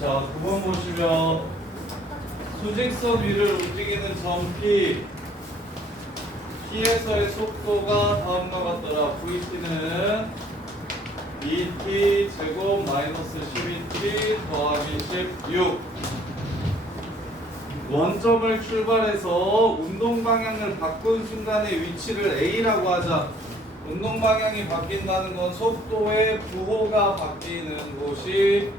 자, 9번 보시면 수직선 위를 움직이는 점 P T에서의 속도가 다음과 같더라. VT는 2T 제곱 마이너스 12T 더하기 16. 원점을 출발해서 운동 방향을 바꾼 순간의 위치를 A라고 하자. 운동 방향이 바뀐다는 건 속도의 부호가 바뀌는 곳이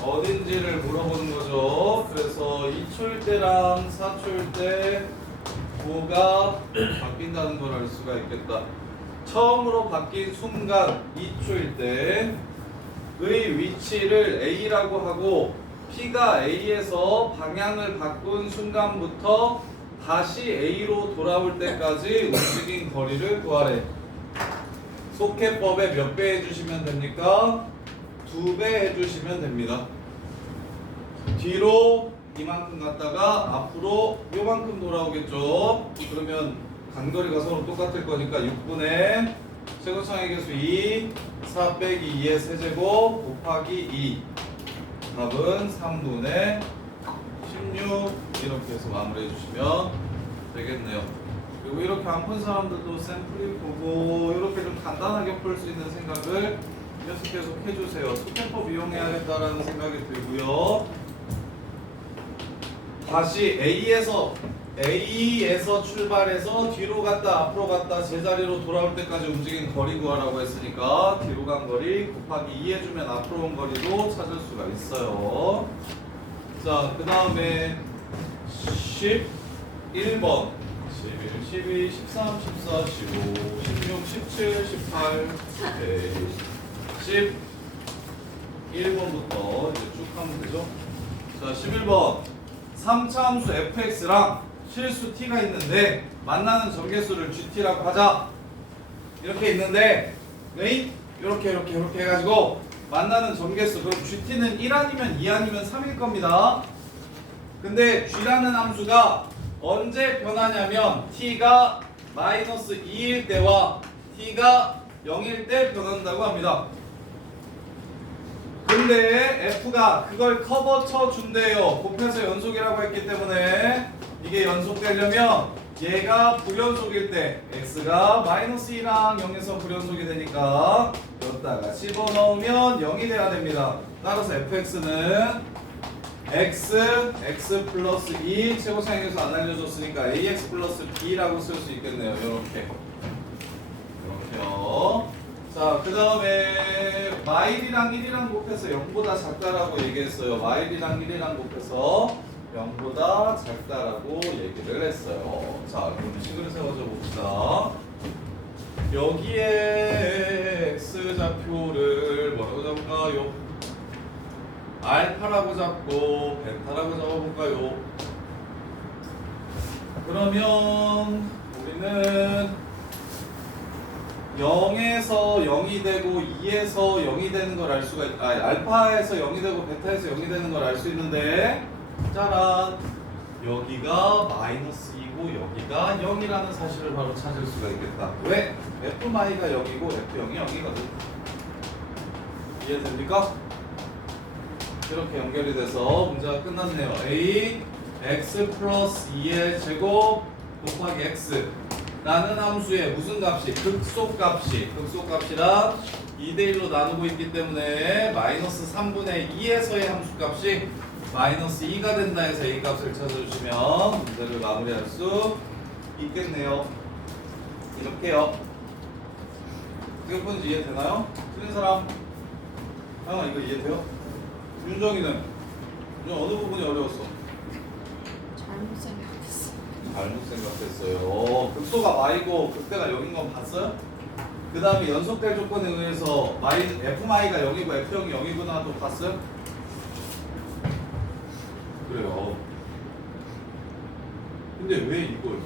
어딘지를 물어보는 거죠. 그래서 2초일 때랑 4초일 때 부호가 바뀐다는 걸 알 수가 있겠다. 처음으로 바뀐 순간 2초일 때의 위치를 A라고 하고 P가 A에서 방향을 바꾼 순간부터 다시 A로 돌아올 때까지 움직인 거리를 구하래. 속해법에 몇 배 해주시면 됩니까? 2배 해주시면 됩니다. 뒤로 이만큼 갔다가 앞으로 요만큼 돌아오겠죠. 그러면 간거리가 서로 똑같을 거니까 6분의 최고차의 개수 2, 4 빼기 2의 세제곱 곱하기 2. 답은 3분의 16 이렇게 해서 마무리해 주시면 되겠네요. 그리고 이렇게 안 푼 사람들도 샘플링 보고 이렇게 좀 간단하게 풀 수 있는 생각을 계속 해주세요. 속해법 이용해야겠다라는 생각이 들고요. 다시 A에서 출발해서 뒤로 갔다 앞으로 갔다 제자리로 돌아올 때까지 움직인 거리 구하라고 했으니까 뒤로 간 거리 곱하기 2 해주면 앞으로 온 거리도 찾을 수가 있어요. 자, 그 다음에 11번 11, 12, 13, 14, 15, 16, 17, 18, 11번부터 이제 쭉 하면 되죠. 자, 11번 3차 함수 fx랑 실수 t가 있는데 만나는 점개수를 gt라고 하자. 이렇게 있는데 이렇게 해가지고 만나는 점개수, 그럼 gt는 1 아니면 2 아니면 3일 겁니다. 근데 g라는 함수가 언제 변하냐면 t가 마이너스 2일 때와 t가 0일 때 변한다고 합니다. 근데 F가 그걸 커버 쳐준대요. 곱해서 연속이라고 했기 때문에 이게 연속되려면 얘가 불연속일 때 X가 마이너스 2랑 0에서 불연속이 되니까 여기다가 집어넣으면 0이 돼야 됩니다. 따라서 FX는 X 플러스 2 최고차항에서 안 알려줬으니까 AX 플러스 B라고 쓸 수 있겠네요. 이렇게요. 자, 그 다음에 마일이랑 1이랑 곱해서 0보다 작다라고 얘기했어요. 마일이랑 1이랑 곱해서 0보다 작다라고 얘기를 했어요. 자, 그럼 식을 세워줘 봅시다. 여기에 X좌표를 뭐라고 잡을까요? 알파라고 잡고 베타라고 잡아볼까요? 그러면 우리는 0에서 0이 되고 2에서 0이 되는 걸 알 수가 있다. 알파에서 0이 되고 베타에서 0이 되는 걸 알 수 있는데 짜란, 여기가 마이너스 2고 여기가 0이라는 사실을 바로 찾을 수가 있겠다. 왜? F가 0이고 F0이 0이거든. 이해됩니까? 이렇게 연결이 돼서 문제가 끝났네요. A x 플러스 2의 제곱 곱하기 x 라는 함수의 무슨 값이? 극소값이랑 2대1로 나누고 있기 때문에 마이너스 3분의 2에서의 함수값이 마이너스 2가 된다 해서 A 값을 찾아주시면 문제를 마무리할 수 있겠네요. 이렇게요. 어떻게 푸는지 이해되나요? 틀린 사람? 형아, 이거 이해돼요? 윤정이는? 어느 부분이 어려웠어? 잘못 생각했어요. 극소가 y고 극대가 0인 건 봤어요? 그 다음에 연속될 조건에 의해서 f마이가 0이고 f0이 0이구나 또 봤어요? 그래요. 근데 왜 이걸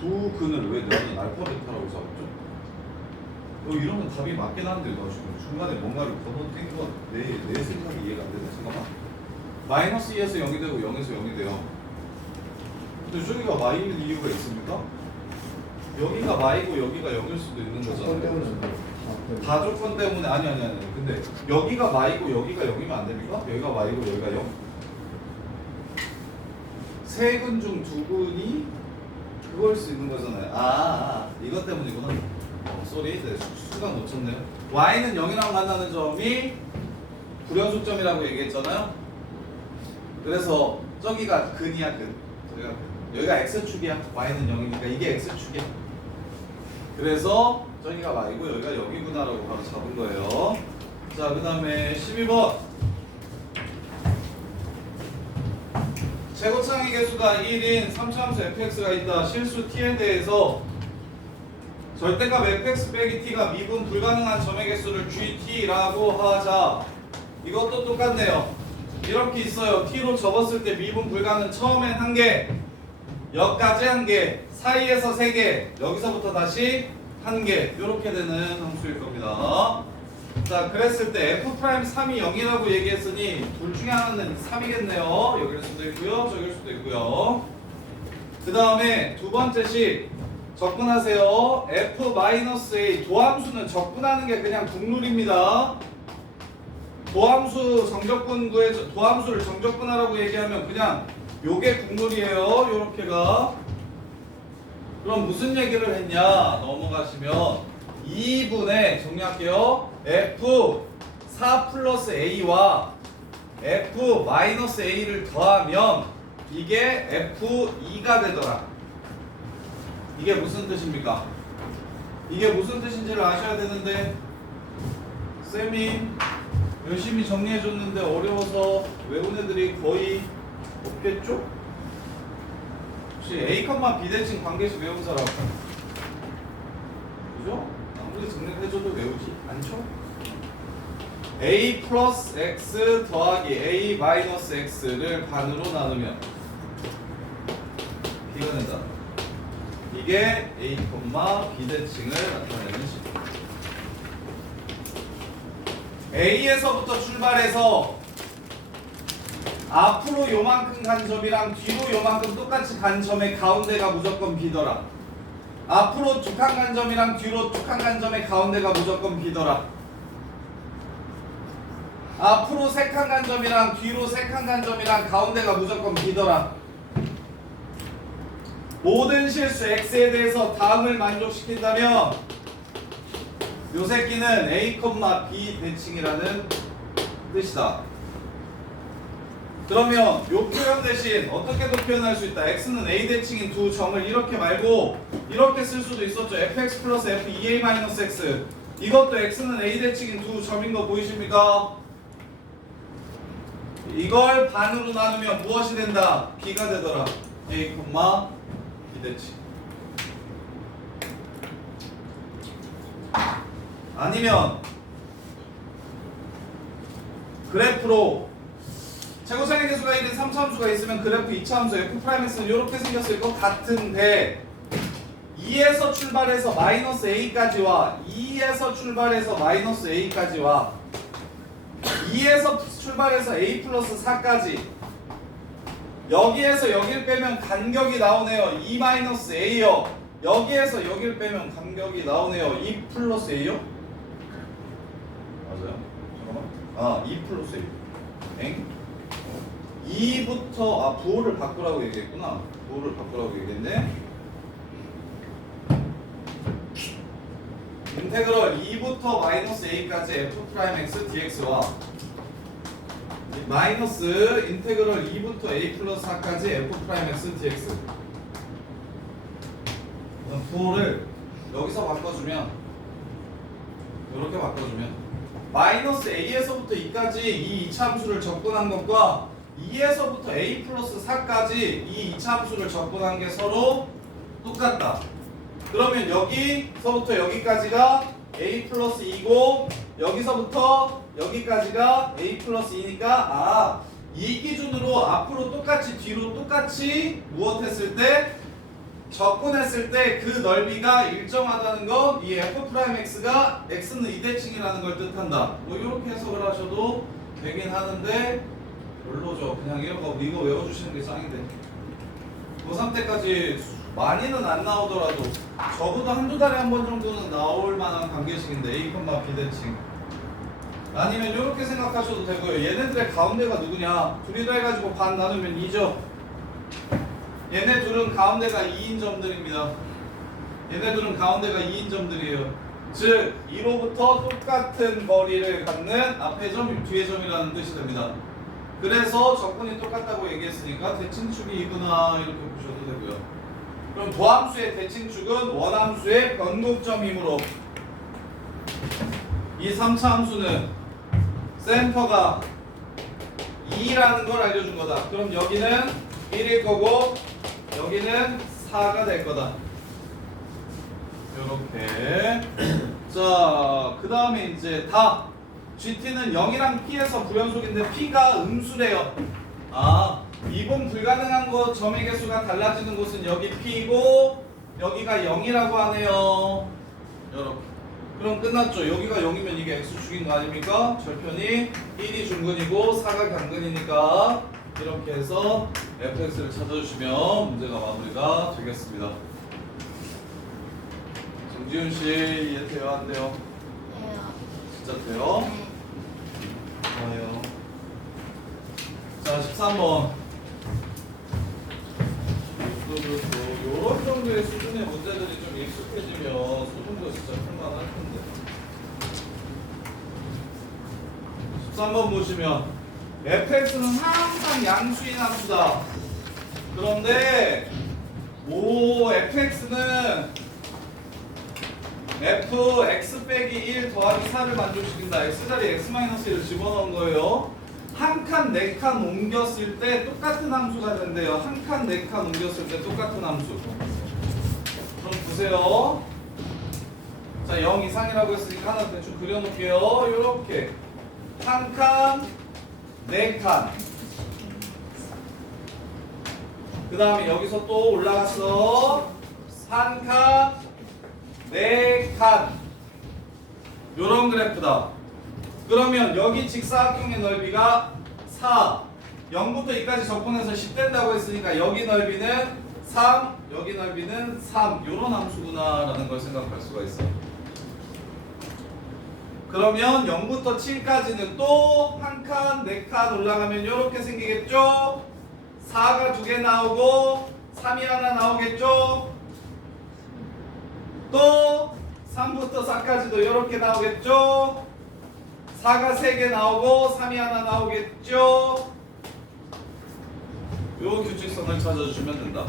두 근을 왜 너는 알파 베타라고 잡았죠? 이러면 답이 맞긴 한데 너 지금 중간에 뭔가를 건너뛴 건 내 생각이 이해가 안 되네. 잠깐만. 마이너스 2에서 0이 되고 0에서 0이 돼요. 근데 저기가 마이일 이유가 있습니까? 여기가 마이고 여기가 0일 수도 있는 거잖아요. 다 조건 때문에 아니. 근데 여기가 y고 여기가 0이면 안 됩니까? 여기가 y고 여기가 0. 세 근 중 두 근이 그걸 수 있는 거잖아요. 이것 때문이구나. 쏘리. 네, 순간 놓쳤네요. y는 0이랑 만나는 점이 불연속점이라고 얘기했잖아요. 그래서 저기가 근이야, 근. 여기가 x축이야. y는 0이니까 이게 x축이야. 그래서 저기가 y고 여기가 여기구나라고 바로 잡은 거예요. 자, 그 다음에 12번. 최고창의 개수가 1인 3차함수 fx가 있다. 실수 t에 대해서 절대값 fx 빼기 t가 미분 불가능한 점의 개수를 gt라고 하자. 이것도 똑같네요. 이렇게 있어요. t로 접었을 때 미분 불가능 처음엔 1개, 여기까지 1개, 사이에서 3개, 여기서부터 다시 1개, 이렇게 되는 함수일 겁니다. 자, 그랬을 때 f'3이 0이라고 얘기했으니 둘 중에 하나는 3이겠네요. 여기일 수도 있고요, 저기일 수도 있고요. 그 다음에 두 번째 식 적분하세요. f-a 도함수는 적분하는 게 그냥 국룰입니다. 도함수 정적분 구해서 도함수를 정적분하라고 얘기하면 그냥 요게 국룰이에요. 요렇게가. 그럼 무슨 얘기를 했냐? 넘어가시면 2분의 정리할게요. f 4 플러스 a와 f 마이너스 a를 더하면 이게 f2가 되더라. 이게 무슨 뜻입니까? 이게 무슨 뜻인지를 아셔야 되는데 쌤이 열심히 정리해줬는데 어려워서 외운 애들이 거의 없겠죠? 혹시 A, B대칭 관계식 외운 사람? 그죠? 아무리 정리해줘도 외우지 않죠? A 플러스 X 더하기 A 마이너스 X를 반으로 나누면 B가 된다. 이게 A, B대칭을 나타내는 식. A에서부터 출발해서 앞으로 요만큼 간 점이랑 뒤로 요만큼 똑같이 간 점의 가운데가 무조건 B더라. 앞으로 두 칸 간 점이랑 뒤로 두 칸 간 점의 가운데가 무조건 B더라. 앞으로 세 칸 간 점이랑 뒤로 세 칸 간 점이랑 가운데가 무조건 B더라. 모든 실수 X에 대해서 다음을 만족시킨다면 요 새끼는 A, B 대칭이라는 뜻이다. 그러면 요 표현 대신 어떻게도 표현할 수 있다. X는 A 대칭인 두 점을 이렇게 말고 이렇게 쓸 수도 있었죠. fx 플러스 f2a 마이너스 x. 이것도 X는 A 대칭인 두 점인 거 보이십니까? 이걸 반으로 나누면 무엇이 된다? B가 되더라. A, B 대칭. 아니면 그래프로 최고상의 개수가 1인 3차함수가 있으면 그래프 2차함수 f'x는 이렇게 생겼을 것 같은데 2에서 출발해서 마이너스 a까지와 2에서 출발해서 마이너스 a까지와 2에서 출발해서 a 플러스 4까지 여기에서 여기를 빼면 간격이 나오네요. 2 마이너스 a요. 여기에서 여기를 빼면 간격이 나오네요. 2 플러스 a요? 맞아요? 잠깐만. 2 플러스 a. 엥? 2부터 부호를 바꾸라고 얘기했구나. 부호를 바꾸라고 얘기했네. 인테그럴 2부터 마이너스 a까지 f'x dx와 마이너스 인테그럴 2부터 a 플러스 4까지 f'x dx. 부호를 여기서 바꿔주면 이렇게 바꿔주면 마이너스 a에서부터 2까지 이 2차 함수를 접근한 것과 2에서부터 a 플러스 4까지 이 2차 함수를 접근한 게 서로 똑같다. 그러면 여기서부터 여기까지가 a 플러스 2고 여기서부터 여기까지가 a 플러스 2니까 이 기준으로 앞으로 똑같이 뒤로 똑같이 무엇했을 때 접근했을 때 그 넓이가 일정하다는 것, 이 f'x가 x는 이대칭이라는 걸 뜻한다. 뭐 이렇게 해석을 하셔도 되긴 하는데 별로죠. 그냥 이거 외워주시는 게 짱인데. 고3 때까지 많이는 안 나오더라도 적어도 한두 달에 한 번 정도는 나올 만한 관계식인데 A, B 대칭. 아니면 이렇게 생각하셔도 되고요. 얘네들의 가운데가 누구냐? 둘이다 해가지고 반 나누면 2죠. 얘네 둘은 가운데가 2인 점들입니다. 얘네들은 가운데가 2인 점들이에요. 즉 2로부터 똑같은 거리를 갖는 앞에 점, 뒤에 점이라는 뜻이 됩니다. 그래서 적분이 똑같다고 얘기했으니까 대칭축이 2구나 이렇게 보셔도 되고요. 그럼 도함수의 대칭축은 원함수의 변곡점이므로 이 3차 함수는 센터가 2라는 걸 알려준 거다. 그럼 여기는 1일 거고 여기는 4가 될 거다. 요렇게. 자, 그 다음에 이제 다 GT는 0이랑 P에서 불연속인데 P가 음수래요. 아, 이동 불가능한 곳 점의 개수가 달라지는 곳은 여기 P고 여기가 0이라고 하네요. 요렇게. 그럼 끝났죠. 여기가 0이면 이게 X축인 거 아닙니까? 절편이 1이 중근이고 4가 강근이니까 이렇게 해서 fx를 찾아주시면 문제가 마무리가 되겠습니다. 정지훈 씨 이해돼요? 안 돼요? 돼요. 진짜 돼요? 네. 좋아요. 자, 13번. 요런 정도의 수준의 문제들이 좀 익숙해지면 소중도 진짜 할만할 텐데. 13번 보시면 fx는 항상 양수인 함수다. 그런데 fx는 fx 빼기 1 더하기 4를 만족시킨다. x자리에 x-1을 집어넣은 거예요. 한 칸, 네 칸 옮겼을 때 똑같은 함수가 된대요. 한 칸, 네 칸 옮겼을 때 똑같은 함수. 그럼 보세요. 자, 0 이상이라고 했으니까 하나 대충 그려놓을게요. 요렇게 한 칸, 네 칸. 그 다음에 여기서 또 올라갔어. 한 칸, 네 칸. 요런 그래프다. 그러면 여기 직사각형의 넓이가 4, 0부터 2까지 적분해서 10 된다고 했으니까 여기 넓이는 3, 여기 넓이는 3. 요런 함수구나 라는 걸 생각할 수가 있어요. 그러면 0부터 7까지는 또 한 칸, 네 칸 올라가면 이렇게 생기겠죠? 4가 2개 나오고 3이 하나 나오겠죠? 또 3부터 4까지도 이렇게 나오겠죠? 4가 3개 나오고 3이 하나 나오겠죠? 요 규칙성을 찾아주시면 된다.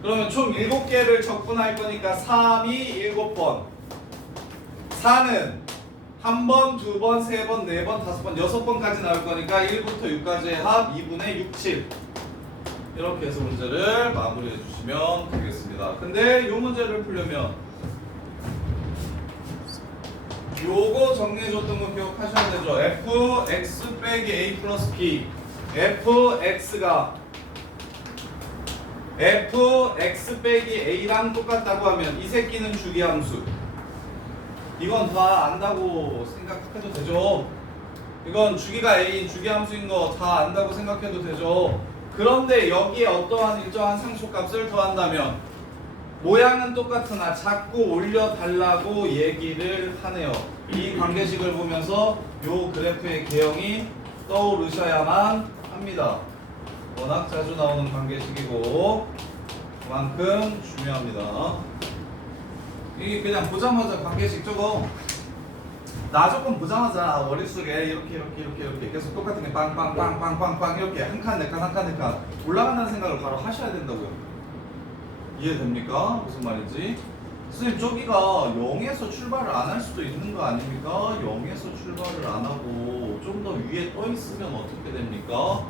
그러면 총 7개를 적분할 거니까 3이 7번, 4는 1번, 2번, 3번, 4번, 5번, 6번까지 나올 거니까 1부터 6까지의 합 2분의 6, 7 이렇게 해서 문제를 마무리해 주시면 되겠습니다. 근데 이 문제를 풀려면 요거 정리해줬던 거 기억하셔야 되죠. fx 빼기 a 플러스 b fx가 fx 빼기 a랑 똑같다고 하면 이 새끼는 주기함수. 이건 다 안다고 생각해도 되죠. 이건 주기가 a인 주기함수인 거 다 안다고 생각해도 되죠. 그런데 여기에 어떠한 일정한 상수값을 더한다면 모양은 똑같으나 자꾸 올려달라고 얘기를 하네요. 이 관계식을 보면서 요 그래프의 개형이 떠오르셔야만 합니다. 워낙 자주 나오는 관계식이고 그만큼 중요합니다. 이게 그냥 보자마자 관계식 저거 나 조금 보자마자 머릿속에 이렇게 계속 똑같은 게 빵빵빵빵빵빵 이렇게 한 칸, 네 칸, 한 칸, 네 칸 올라간다는 생각을 바로 하셔야 된다고요. 이해됩니까? 무슨 말인지? 선생님 저기가 0에서 출발을 안 할 수도 있는 거 아닙니까? 0에서 출발을 안 하고 좀 더 위에 떠 있으면 어떻게 됩니까?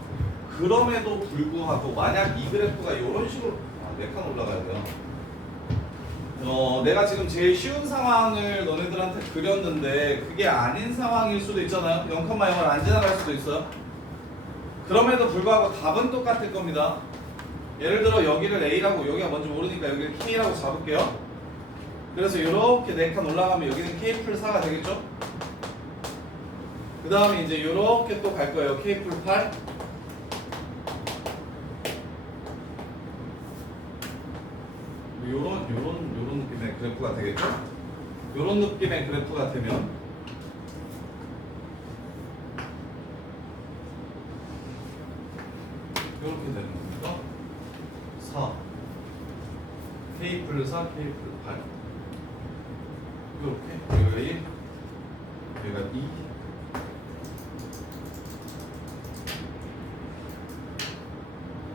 그럼에도 불구하고 만약 이 그래프가 이런 식으로 4칸 올라가야 돼요. 내가 지금 제일 쉬운 상황을 너네들한테 그렸는데 그게 아닌 상황일 수도 있잖아요. 0,0을 안 지나갈 수도 있어요. 그럼에도 불구하고 답은 똑같을 겁니다. 예를 들어 여기를 A라고 여기가 뭔지 모르니까 여기를 K라고 잡을게요. 그래서 이렇게 4칸 올라가면 여기는 K 풀 4가 되겠죠? 그 다음에 이제 이렇게 또 갈 거예요. K 풀 8. 요런 느낌의 그래프가 되겠죠? 요런 느낌의 그래프가 되면 요렇게 되는 겁니다. 4 K 플러스 4 K 플러스 8 요렇게 여기가 1 여기가 2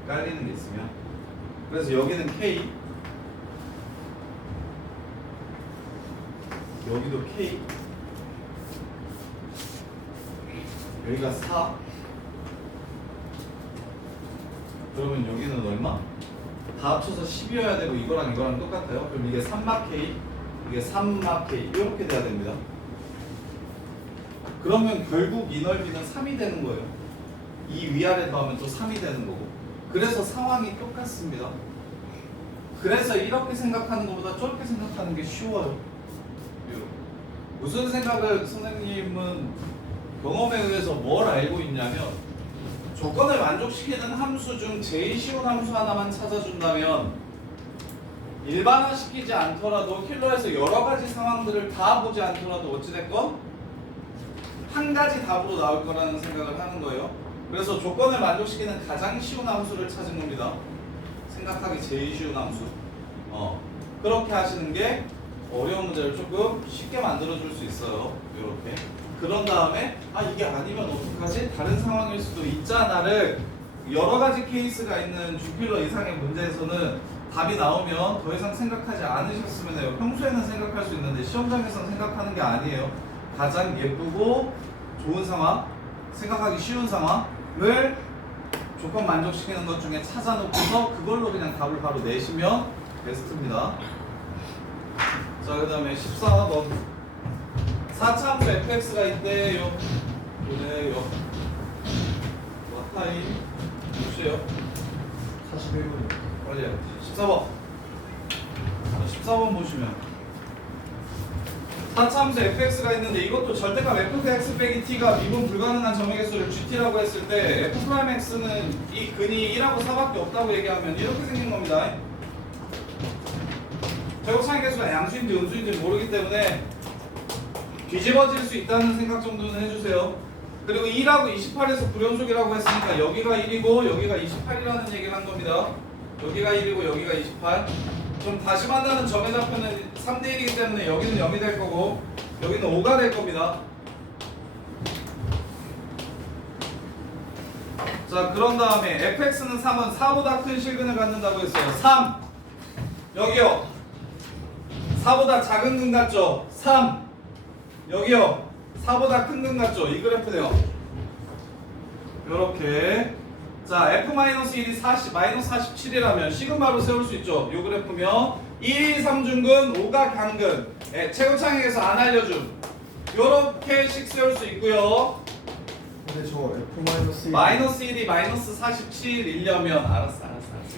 깔리는 게 있으면 그래서 여기는 K 여기도 K 여기가 4 그러면 여기는 얼마? 다 합쳐서 10이어야 되고 이거랑 똑같아요. 그럼 이게 3막 K 이게 3막 K 이렇게 돼야 됩니다. 그러면 결국 이 넓이는 3이 되는 거예요. 이 위아래도 하면 또 3이 되는 거고 그래서 상황이 똑같습니다. 그래서 이렇게 생각하는 것보다 저렇게 생각하는 게 쉬워요. 무슨 생각을 선생님은 경험에 의해서 뭘 알고 있냐면 조건을 만족시키는 함수 중 제일 쉬운 함수 하나만 찾아준다면 일반화시키지 않더라도 킬러에서 여러 가지 상황들을 다 보지 않더라도 어찌됐건 한 가지 답으로 나올 거라는 생각을 하는 거예요. 그래서 조건을 만족시키는 가장 쉬운 함수를 찾은 겁니다. 생각하기 제일 쉬운 함수. 그렇게 하시는 게 어려운 문제를 조금 쉽게 만들어줄 수 있어요. 이렇게. 그런 다음에 이게 아니면 어떡하지? 다른 상황일 수도 있잖아를 여러 가지 케이스가 있는 주필러 이상의 문제에서는 답이 나오면 더 이상 생각하지 않으셨으면 해요. 평소에는 생각할 수 있는데 시험장에서는 생각하는 게 아니에요. 가장 예쁘고 좋은 상황, 생각하기 쉬운 상황을 조건 만족시키는 것 중에 찾아놓고서 그걸로 그냥 답을 바로 내시면 베스트입니다. 자, 그 다음에 14번 4차함수 fx가 있대요. 그래요. 와타임 몇이에요? 41분. 빨리 해요. 14번 14번 보시면 4차함수 fx가 있는데 이것도 절대값 fx 빼기 t가 미분 불가능한 점의 개수를 gt라고 했을 때 f'x는 이 근이 1하고 4밖에 없다고 얘기하면 이렇게 생긴 겁니다. 제곱차의 개수가 양수인지 음수인지 모르기 때문에 뒤집어질 수 있다는 생각 정도는 해주세요. 그리고 1하고 28에서 불연속이라고 했으니까 여기가 1이고 여기가 28이라는 얘기를 한 겁니다. 여기가 1이고 여기가 28. 그럼 다시 만나는 점의 좌표는 3대 1이기 때문에 여기는 0이 될 거고 여기는 5가 될 겁니다. 자, 그런 다음에 fx는 3은 4보다 큰 실근을 갖는다고 했어요. 3 여기요. 4보다 작은 근 같죠? 3 여기요. 4보다 큰 근 같죠? 이 그래프네요. 요렇게. 자, f-1이 40, -47이라면 시그마로 세울 수 있죠. 요 그래프면 1, 2, 3중근, 5가 강근. 최고창에서 안 알려줌. 요렇게씩 세울 수 있고요. 근데 저 F-1 -1이 -47이려면 알았어.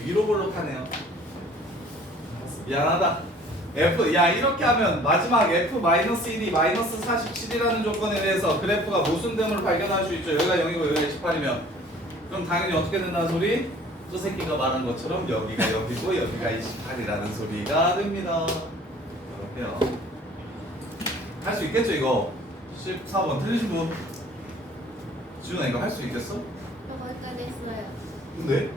위로 볼록하네요. 알았어. 미안하다. 야, 이렇게 하면 마지막 f-1이 -47이라는 조건에 대해서 그래프가 모순됨을 발견할 수 있죠. 여기가 0이고 여기가 18이면 그럼 당연히 어떻게 된다는 소리? 저 새끼가 말한 것처럼 여기가 0이고 여기가 28이라는 소리가 됩니다. 이렇게요. 할 수 있겠죠 이거? 14번 틀리신 분? 지훈아 이거 할 수 있겠어? 저 거기까지 했어요. 근데?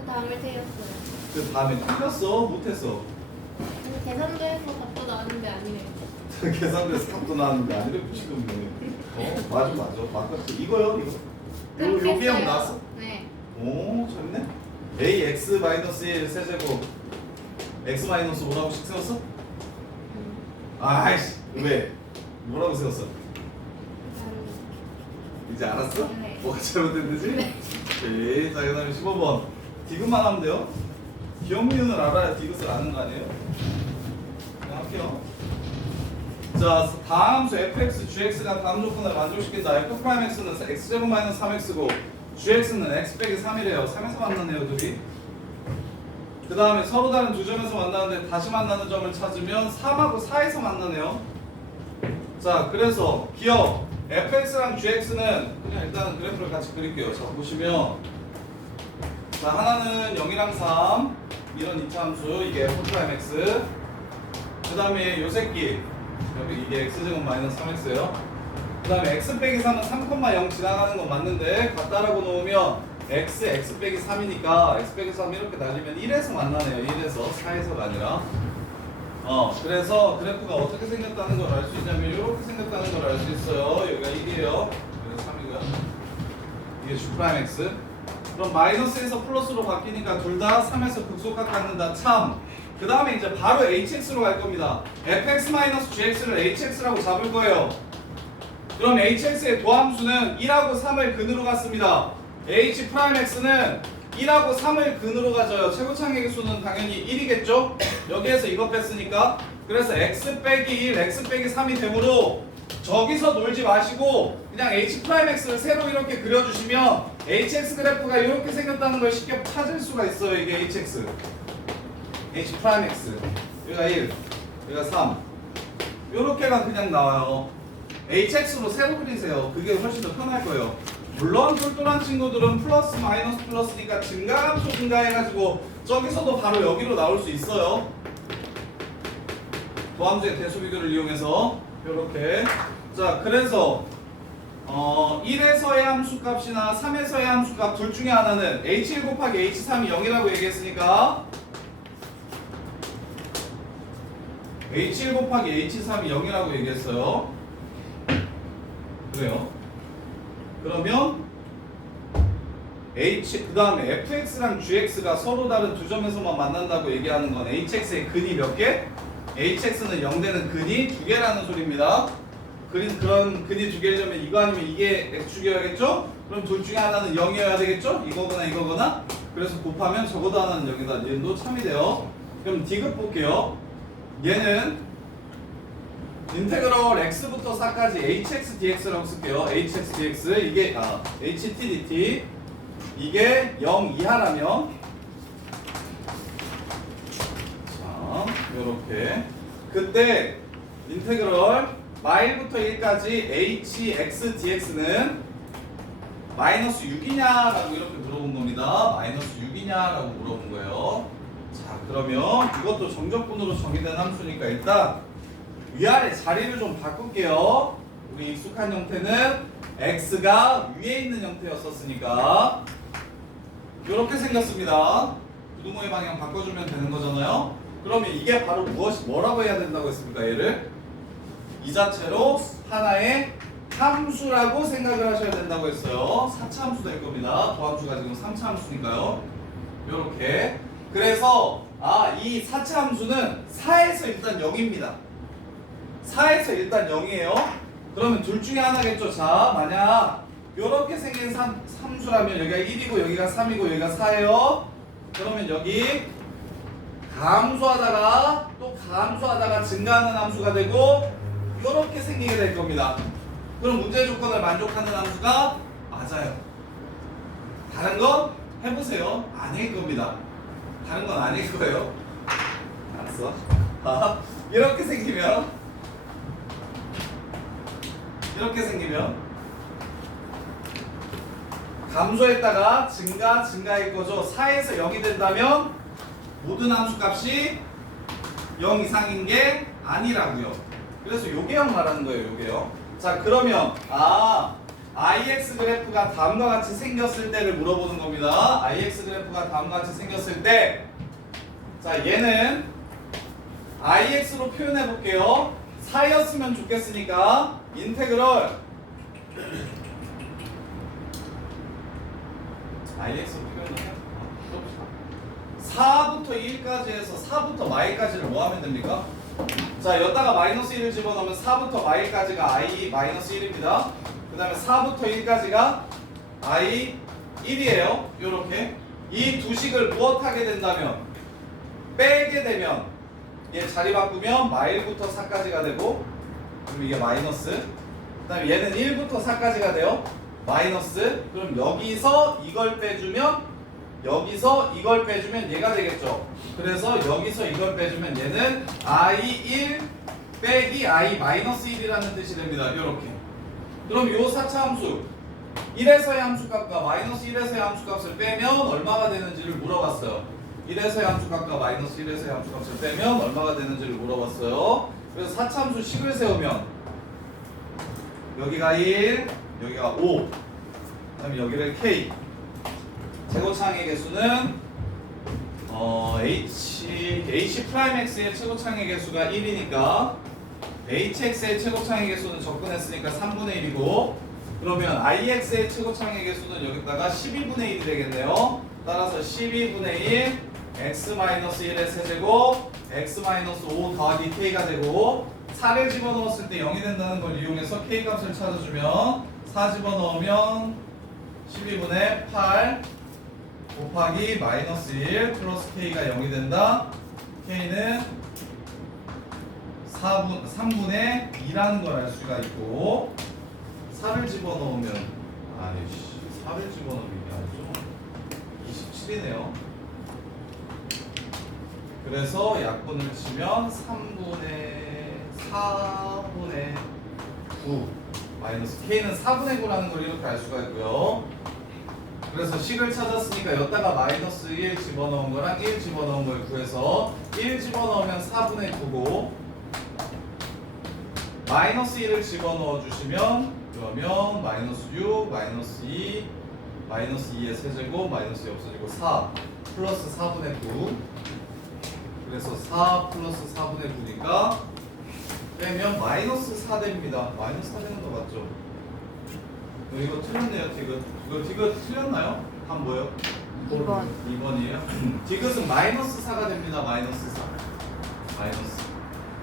그 다음에 틀렸어요. 그 다음에 틀렸어? 못했어? 근데 계산도 해서 답도 나왔는데 아니래요. 계산돼서 답도 나왔는데 아니래 미친놈이네. 맞아 맞았지. 이거요 이거. 요 비형 나왔어? 네. 오 잘했네. ax-1 세제곱 x-5라고 씩 세웠어? 아이씨 왜? 뭐라고 세웠어? 이제 알았어? 네. 뭐가 잘못됐는지? 네. 오케이. 자, 그 다음에 15번. 디귿만 하면 돼요. 기억미은을 알아야 디귿을 아는 거 아니에요? 그냥 할게요. 자, 다음 함수 fx, gx가 다음 조건을 만족시킨다. f'x는 x제곱 마이너스 3x고 gx는 x 빼기 3이래요. 3에서 만나네요, 둘이. 그 다음에 서로 다른 두 점에서 만나는데 다시 만나는 점을 찾으면 3하고 4에서 만나네요. 자, 그래서 기억 fx랑 gx는 그냥 일단 그래프를 같이 그릴게요. 자, 보시면 자, 하나는 0이랑 3, 이런 2차 함수 이게 F'(x) 그 다음에 요 새끼 여기 이게 x제곱 마이너스 3x예요. 그 다음에 x 빼기 3은 3,0 지나가는 건 맞는데 갖다라고 놓으면 x 빼기 3이니까 x 빼기 3 이렇게 날리면 1에서 만나네요. 1에서 4에서가 아니라 그래서 그래프가 어떻게 생겼다는 걸 알 수 있냐면 이렇게 생겼다는 걸 알 수 있어요. 여기가 1이에요. 여기가 3이고요. 이게 G'(x) 그럼 마이너스에서 플러스로 바뀌니까 둘 다 3에서 극소각 갖는다. 참. 그 다음에 이제 바로 hx로 갈 겁니다. fx-gx를 hx라고 잡을 거예요. 그럼 hx의 도함수는 1하고 3을 근으로 갔습니다. h'x는 1하고 3을 근으로 가져요. 최고창의 수는 당연히 1이겠죠? 여기에서 이거 뺐으니까. 그래서 x 빼기 1, x 빼기 3이 되므로 저기서 놀지 마시고 그냥 h'x를 새로 이렇게 그려주시면 hx 그래프가 이렇게 생겼다는 걸 쉽게 찾을 수가 있어요. 이게 hx h'x 여기가 1 여기가 3 요렇게가 그냥 나와요. hx로 새로 그리세요. 그게 훨씬 더 편할 거예요. 물론 똘똘한 친구들은 플러스 마이너스 플러스니까 증가함수 증가해가지고 저기서도 바로 여기로 나올 수 있어요. 도함수의 대수 비교를 이용해서 요렇게. 자, 그래서 1에서의 함수값이나 3에서의 함수값 둘 중에 하나는 h1 곱하기 h3이 0이라고 얘기했으니까 h1 곱하기 h3이 0이라고 얘기했어요. 그래요. 그러면 그 다음에 fx랑 gx가 서로 다른 두 점에서만 만난다고 얘기하는 건 hx의 근이 몇 개? hx는 0되는 근이 2개라는 소리입니다. 그런 근이 2개려면 이거 아니면 이게 x축이어야겠죠? 그럼 둘 중에 하나는 0이어야 되겠죠? 이거거나 이거거나. 그래서 곱하면 적어도 하나는 0이다. 얘도 참이 돼요. 그럼 디귿 볼게요. 얘는 인테그럴 x부터 4까지 hx dx라고 쓸게요. hx dx 이게 ht dt 이게 0 이하라면 자 요렇게 그때 인테그럴 마일부터 1까지 hx dx는 마이너스 6이냐라고 이렇게 물어본 겁니다. 마이너스 6이냐라고 물어본 거예요. 자 그러면 이것도 정적분으로 정의된 함수니까 일단 위아래 자리를 좀 바꿀게요. 우리 익숙한 형태는 x가 위에 있는 형태였었으니까 이렇게 생겼습니다. 부등호의 방향 바꿔주면 되는 거잖아요. 그러면 이게 바로 뭐라고 해야 된다고 했습니까? 얘를 이 자체로 하나의 함수라고 생각을 하셔야 된다고 했어요. 4차 함수 될 겁니다. 도함수가 지금 3차 함수니까요. 이렇게 그래서 이 4차 함수는 4에서 일단 0입니다. 4에서 일단 0이에요. 그러면 둘 중에 하나겠죠. 자, 만약 이렇게 생긴 함수라면 여기가 1이고 여기가 3이고 여기가 4예요. 그러면 여기 감소하다가 또 감소하다가 증가하는 함수가 되고 이렇게 생기게 될 겁니다. 그럼 문제 조건을 만족하는 함수가 맞아요. 다른 건 해보세요. 아닐 겁니다. 다른 건 아닐 거예요. 알았어. 이렇게 생기면 감소했다가 증가할 거죠. 4에서 0이 된다면 모든 함수 값이 0 이상인 게 아니라고요. 그래서 요게 0 말하는 거예요. 요게요. 자 그러면 ix 그래프가 다음과 같이 생겼을 때를 물어보는 겁니다. ix 그래프가 다음과 같이 생겼을 때 자 얘는 ix로 표현해 볼게요. 4였으면 좋겠으니까 인테그럴 IX로 표현을 4부터 1까지 해서 4부터 마일까지를 뭐 하면 됩니까? 자 여기다가 마이너스 1을 집어넣으면 4부터 마일까지가 i 마이너스 1입니다. 그 다음에 4부터 1까지가 i 1이에요. 요렇게 이 두 식을 무엇하게 된다면 빼게 되면 얘 자리 바꾸면 마일부터 4까지가 되고 그럼 이게 마이너스 그 다음에 얘는 1부터 4까지가 돼요. 마이너스 그럼 여기서 이걸 빼주면 얘가 되겠죠. 그래서 여기서 이걸 빼주면 얘는 i1 빼기 i 마이너스 1이라는 뜻이 됩니다. 이렇게 그럼 요 4차 함수 1에서의 함수값과 마이너스 1에서의 함수값을 빼면 얼마가 되는지를 물어봤어요. 1에서의 함수값과 마이너스 1에서의 함수값을 빼면 얼마가 되는지를 물어봤어요. 그래서 4차함수 식을 세우면 여기가 1, 여기가 5, 그다음에 여기를 k. 최고창의 개수는 h 프라임 x의 최고창의 개수가 1이니까 hx의 최고창의 개수는 접근했으니까 3분의 1이고, 그러면 ix의 최고창의 개수는 여기다가 12분의 1이 되겠네요. 따라서 12분의 1 x-1의 세제곱 x-5 더하기 k가 되고, 4를 집어넣었을 때 0이 된다는 걸 이용해서 k 값을 찾아주면 4 집어넣으면 12분의 8 곱하기 마이너스 1 플러스 k가 0이 된다. k는 3분의 2라는 걸 알 수가 있고, 4를 집어넣으면 4를 집어넣으면 이게 아니죠. 27이네요. 그래서 약분을 치면 4분의 9 마이너스 k는 4분의 9라는 걸 이렇게 알 수가 있고요. 그래서 식을 찾았으니까 여기다가 마이너스 1 집어넣은 거랑 1 집어넣은 걸 구해서 1 집어넣으면 4분의 9고, 마이너스 1을 집어넣어 주시면 그러면 마이너스 6, 마이너스 2, 마이너스 2의 세제곱, 마이너스 2 없어지고 4 플러스 4분의 9. 그래서 4 플러스 4분의 9니까 빼면 마이너스 4 됩니다. 마이너스 4 되는 거 맞죠? 이거 틀렸네요, 디귿. 이거 디귿 틀렸나요? 답 뭐예요? 2번. 2번이에요. 디귿은 마이너스 4가 됩니다. 마이너스 4. 마이너스.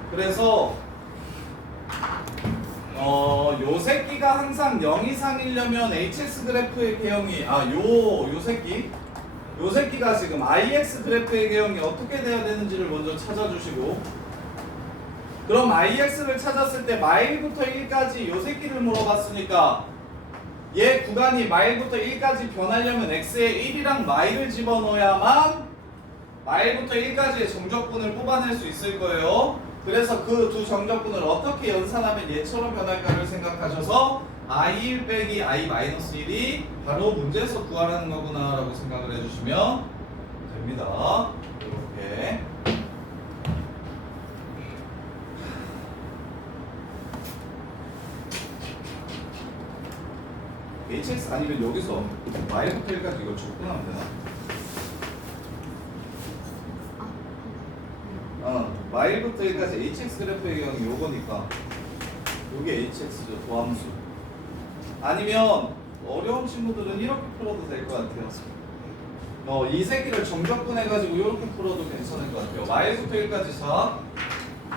그래서 요 새끼가 항상 0 이상이려면 hx 그래프의 개형이 요 새끼가 지금 ix 그래프의 개형이 어떻게 돼야 되는지를 먼저 찾아주시고, 그럼 ix를 찾았을 때 마일부터 1까지 요 새끼를 물어봤으니까 얘 구간이 마일부터 1까지 변하려면 x에 1이랑 마일을 집어넣어야만 마일부터 1까지의 정적분을 뽑아낼 수 있을 거예요. 그래서 그 두 정적분을 어떻게 연산하면 얘처럼 변할까를 생각하셔서 i1 빼기 i-1이 바로 문제에서 구하라는 거구나 라고 생각을 해주시면 됩니다. 이렇게. hx 아니면 여기서 y부터 1까지 이걸 접근하면 되나? y부터 1까지 hx 그래프의 경우 요거니까 요게 hx죠, 도함수. 아니면 어려운 친구들은 이렇게 풀어도 될 것 같아요. 이 새끼를 정적분해가지고 이렇게 풀어도 괜찮을 것 같아요. y부터 1까지 자,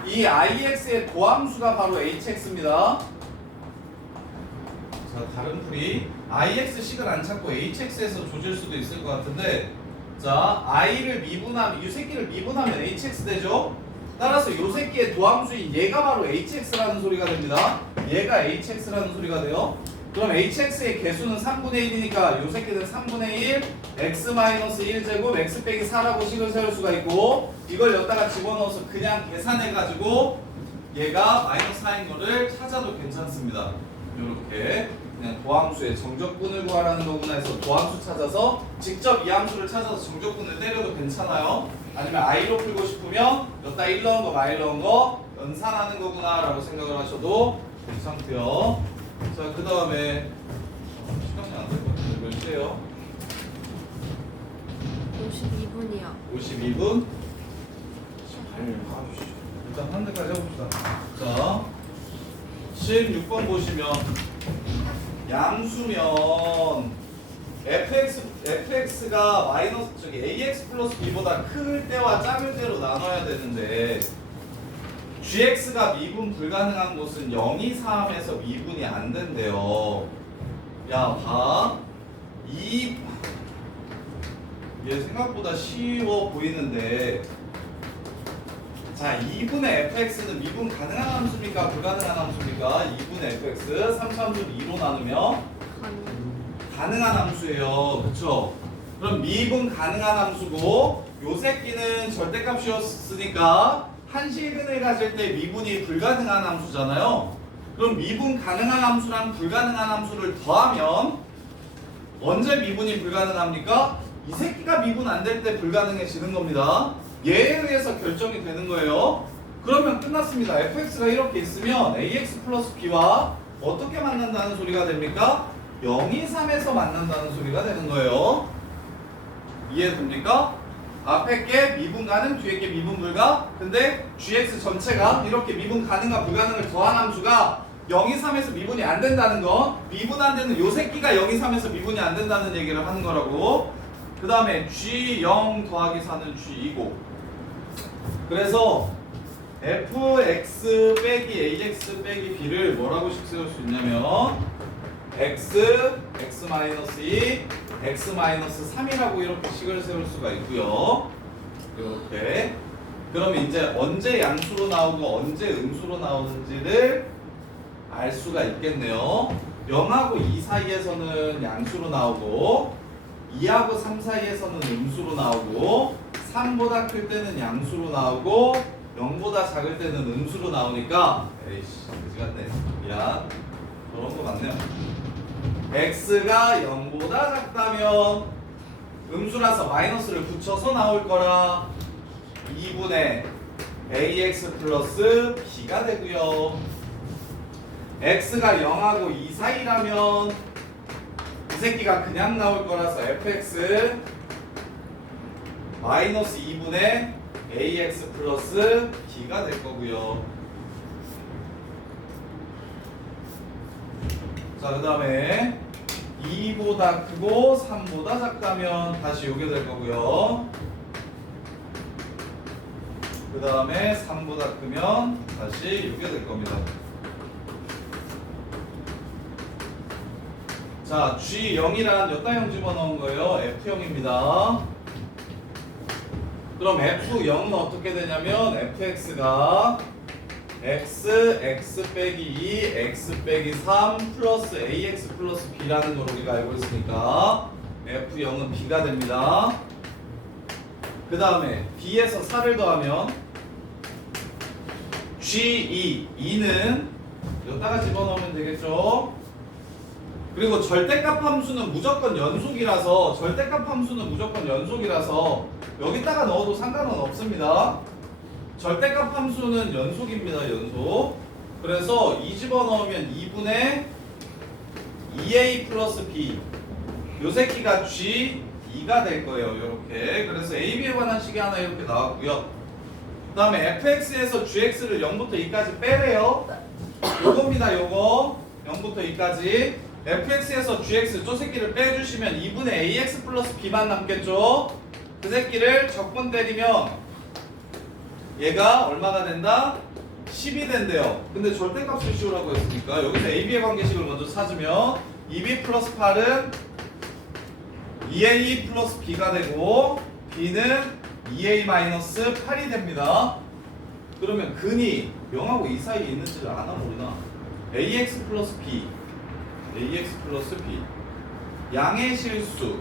이 ix의 도함수가 바로 hx입니다. 자, 다른 풀이 ix 식을 안 찾고 hx에서 조질 수도 있을 것 같은데, 자, i를 미분하면, 이 새끼를 미분하면 hx 되죠? 따라서 이 새끼의 도함수인 얘가 바로 hx라는 소리가 됩니다. 얘가 hx라는 소리가 돼요. 그럼 hx의 개수는 3분의 1이니까 이 새끼는 3분의 1 x-1제곱 x 빼기 4라고 식을 세울 수가 있고, 이걸 여기다가 집어넣어서 그냥 계산해가지고 얘가 마이너스 4인 거를 찾아도 괜찮습니다. 이렇게 그냥 도함수의 정적분을 구하라는 거구나 해서 도함수 찾아서 직접 이 함수를 찾아서 정적분을 때려도 괜찮아요. 아니면 i로 풀고 싶으면 여기다 1 넣은 거, 마일 넣은 거 연산하는 거구나 라고 생각을 하셔도 괜찮고요. 자, 그 다음에 시간이 안 될 것 같은데 몇 시에요? 52분이요. 52분? 일단 한 대까지 해봅시다. 자, 16번 보시면 양수면 fx가 마이너스 ax 플러스 b보다 클 때와 작을 때로 나눠야 되는데, gx가 미분 불가능한 곳은 0, 2, 3에서 미분이 안 된대요. 야, 봐. 얘 생각보다 쉬워 보이는데, 자, 2분의 fx는 미분 가능한 함수입니까? 불가능한 함수입니까? 2분의 fx 3차함수를 2로 나누면 가능한 함수예요. 그쵸? 그럼 미분 가능한 함수고, 요 새끼는 절대값이었으니까 한실근을 가질 때 미분이 불가능한 함수잖아요. 그럼 미분 가능한 함수랑 불가능한 함수를 더하면 언제 미분이 불가능합니까? 이 새끼가 미분 안 될 때 불가능해지는 겁니다. 얘에 의해서 결정이 되는 거예요. 그러면 끝났습니다. fx가 이렇게 있으면 ax 플러스 b와 어떻게 만난다는 소리가 됩니까? 0, 2, 3에서 만난다는 소리가 되는 거예요. 이해됩니까? 앞에 게 미분 가능, 뒤에 게 미분 불가. 근데 gx 전체가 이렇게 미분 가능과 불가능을 더한 함수가 0, 2, 3에서 미분이 안 된다는 거. 미분 안 되는 요 새끼가 0, 2, 3에서 미분이 안 된다는 얘기를 하는 거라고. 그 다음에 g0 더하기 4는 g2고. 그래서 fx 빼기 ax 빼기 b를 뭐라고 식 세울 수 있냐면 x, x-2, x-3이라고 이렇게 식을 세울 수가 있고요. 이렇게. 그럼 이제 언제 양수로 나오고 언제 음수로 나오는지를 알 수가 있겠네요. 0하고 2 사이에서는 양수로 나오고 2하고 3 사이에서는 음수로 나오고 3보다 클 때는 양수로 나오고 0보다 작을 때는 음수로 나오니까 에이씨 그지 같네. 미안. 그런 거 맞네요. x가 0보다 작다면 음수라서 마이너스를 붙여서 나올 거라 2분의 ax 플러스 b가 되고요. x가 0하고 2 사이라면 이 새끼가 그냥 나올 거라서 fx 마이너스 2분의 ax 플러스 b가 될 거고요. 자, 그 다음에 2보다 크고 3보다 작다면 다시 요게 될 거고요. 그 다음에 3보다 크면 다시 요게 될 겁니다. 자, G0이란 몇 단형 집어넣은 거예요? F형입니다. 그럼 F0은 어떻게 되냐면 fx가 x, x 빼기 2, x 빼기 3 플러스 ax 플러스 b라는 걸 우리가 알고 있으니까 F0은 b가 됩니다. 그 다음에 b에서 4를 더하면 G2, 2는 여기다가 집어넣으면 되겠죠. 그리고 절대값 함수는 무조건 연속이라서 여기다가 넣어도 상관은 없습니다. 절대값 함수는 연속입니다. 연속. 그래서 2 집어넣으면 2분의 2a 플러스 b 요 새끼가 G2가 될 거예요. 이렇게. 그래서 AB에 관한 식이 하나 이렇게 나왔고요. 그 다음에 fx에서 gx를 0부터 2까지 빼래요. 요겁니다. 요거 0부터 2까지 fx에서 gx 저 새끼를 빼주시면 2분의 ax 플러스 b만 남겠죠. 그 새끼를 적분 때리면 얘가 얼마가 된다? 10이 된대요. 근데 절대값을 씌우라고 했으니까 여기서 AB의 관계식을 먼저 찾으면 2B 플러스 8은 2A 플러스 B가 되고 B는 2A 마이너스 8이 됩니다. 그러면 근이 0하고 2 사이에 있는지를 아나 모르나? AX 플러스 B 양의 실수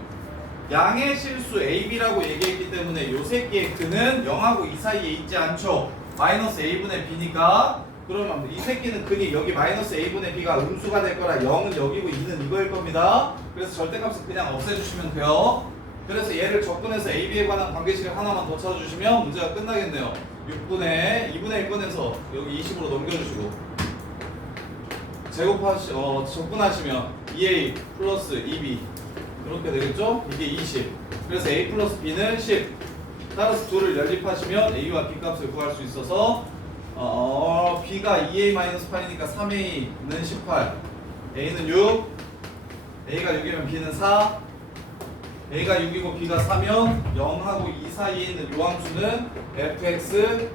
AB라고 얘기했기 때문에 요 새끼의 근은 0하고 2 사이에 있지 않죠. 마이너스 A분의 B니까. 그러면 이 새끼는 근이 여기 마이너스 A분의 B가 음수가 될 거라 0은 여기고 2는 이거일 겁니다. 그래서 절대값을 그냥 없애주시면 돼요. 그래서 얘를 접근해서 AB에 관한 관계식을 하나만 더 찾아주시면 문제가 끝나겠네요. 6분의 2분의 1 꺼내서 여기 20으로 넘겨주시고 접근하시면 2A 플러스 2B 이렇게 되겠죠? 이게 20. 그래서 A 플러스 B는 10. 따라서 둘을 연립하시면 A와 B 값을 구할 수 있어서 B가 2A-8이니까 3A는 18. A는 6. A가 6이면 B는 4. A가 6이고 B가 4면 0하고 2 사이에 있는 요 함수는 fx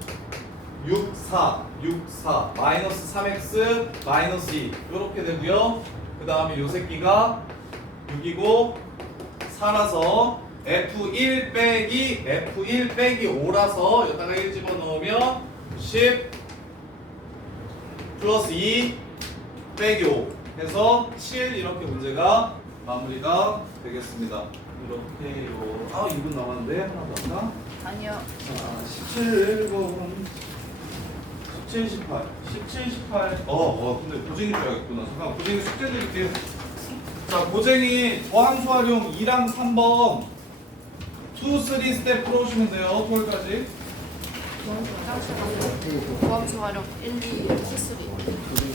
6, 4 마이너스 3x 마이너스 2 이렇게 되고요. 그 다음에 요 새끼가 6이고 4라서 F1 빼기 5라서 여기다가 1 집어넣으면 10 플러스 2 빼기 5 해서 7 이렇게 문제가 마무리가 되겠습니다. 이렇게요. 2분 남았는데 하나 더 할까? 아니요. 자, 17번 17, 18 근데 고쟁이 줘야겠구나. 잠깐 고쟁이 숙제 드릴게요. 자, 고쟁이 더함수 활용 2랑 3번 2, 3 스텝 풀어오시면 돼요. 톨까지. 구함수 활용 1, 2, T3